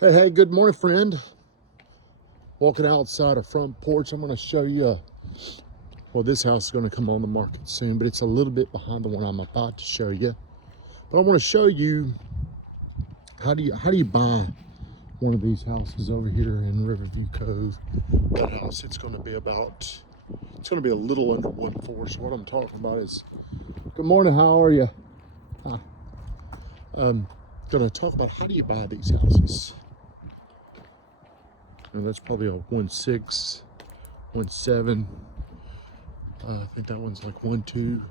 Hey, good morning, friend. Walking outside a front porch, I'm going to show you, well, this house is going to come on the market soon, but it's a little bit behind the one I'm about to show you. But I want to show you how do you buy one of these houses over here in Riverview Cove. That house, it's going to be a little under 1.4. So what I'm talking about is, good morning, how are you? Hi. Going to talk about how do you buy these houses. And that's probably a 1.6, 1.7. I think that one's like 1.2.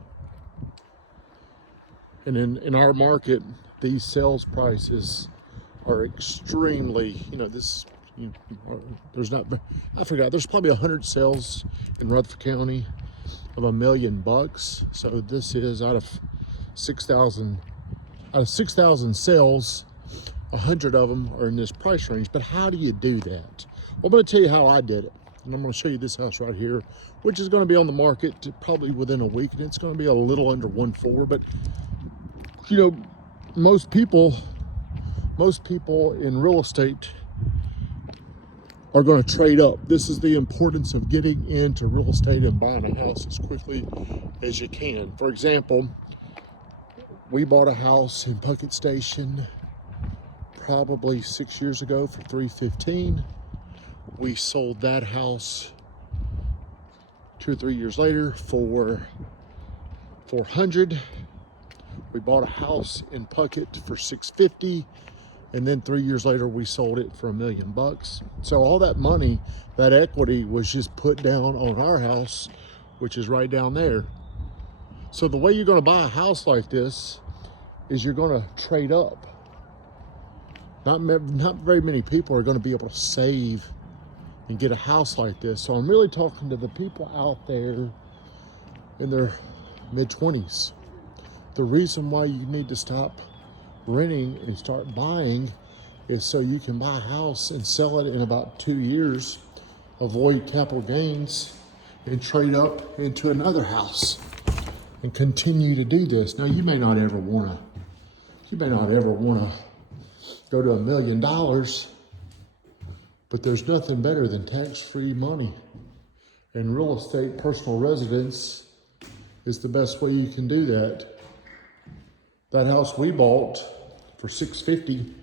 And in our market, these sales prices are extremely, there's not, I forgot, there's probably 100 sales in Rutherford County of $1 million. So this is out of 6,000 sales, 100 of them are in this price range. But how do you do that? Well, I'm going to tell you how I did it. And I'm going to show you this house right here, which is going to be on the market probably within a week, and it's going to be a little under 1.4. But most people in real estate are going to trade up. This is the importance of getting into real estate and buying a house as quickly as you can. For example, we bought a house in Puckett Station probably 6 years ago for $315. We sold that house 2 or 3 years later for $400. We bought a house in Puckett for $650, and then 3 years later we sold it for $1 million. So all that money, that equity, was just put down on our house, which is right down there. So the way you're going to buy a house like this is you're going to trade up. Not very many people are going to be able to save and get a house like this. So I'm really talking to the people out there in their mid-20s. The reason why you need to stop renting and start buying is so you can buy a house and sell it in about 2 years, avoid capital gains, and trade up into another house and continue to do this. Now, you may not ever want to go to $1 million, but there's nothing better than tax-free money. And real estate, personal residence, is the best way you can do that. That house we bought for $650,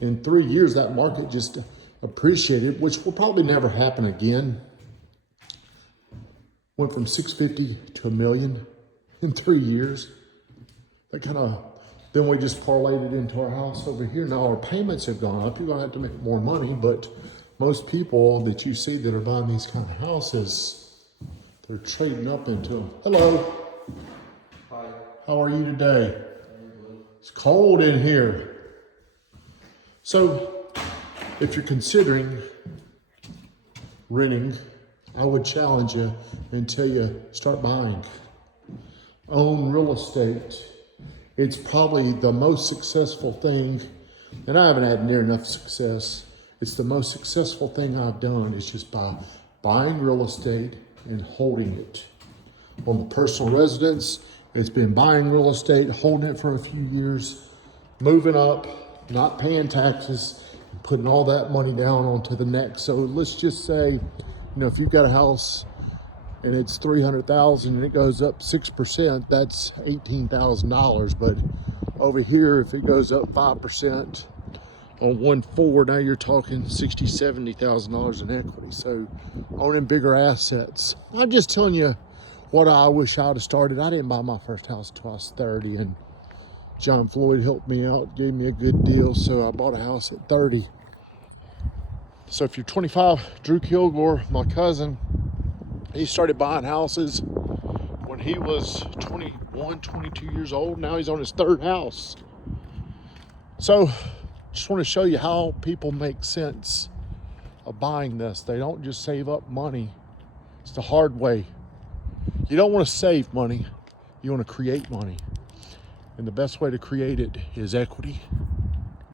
in 3 years, that market just appreciated, which will probably never happen again. Went from $650 to $1 million in 3 years. Then we just parlayed it into our house over here. Now our payments have gone up. You're gonna have to make more money, but most people that you see that are buying these kind of houses, they're trading up into them. Hello. Hi. How are you today? It's cold in here. So if you're considering renting, I would challenge you until you start buying. Own real estate. It's probably the most successful thing, and I haven't had near enough success. It's the most successful thing I've done is just by buying real estate and holding it. On the personal residence, it's been buying real estate, holding it for a few years, moving up, not paying taxes, and putting all that money down onto the next. So let's just say, if you've got a house and it's $300,000 and it goes up 6%, that's $18,000. But over here, if it goes up 5% on 1.4, now you're talking $60,000, $70,000 in equity. So owning bigger assets. I'm just telling you what I wish I'd have started. I didn't buy my first house until I was 30, and John Floyd helped me out, gave me a good deal, so I bought a house at 30. So if you're 25, Drew Kilgore, my cousin, he started buying houses when he was 21, 22 years old. Now he's on his third house. So just want to show you how people make sense of buying this. They don't just save up money. It's the hard way. You don't want to save money. You want to create money. And the best way to create it is equity.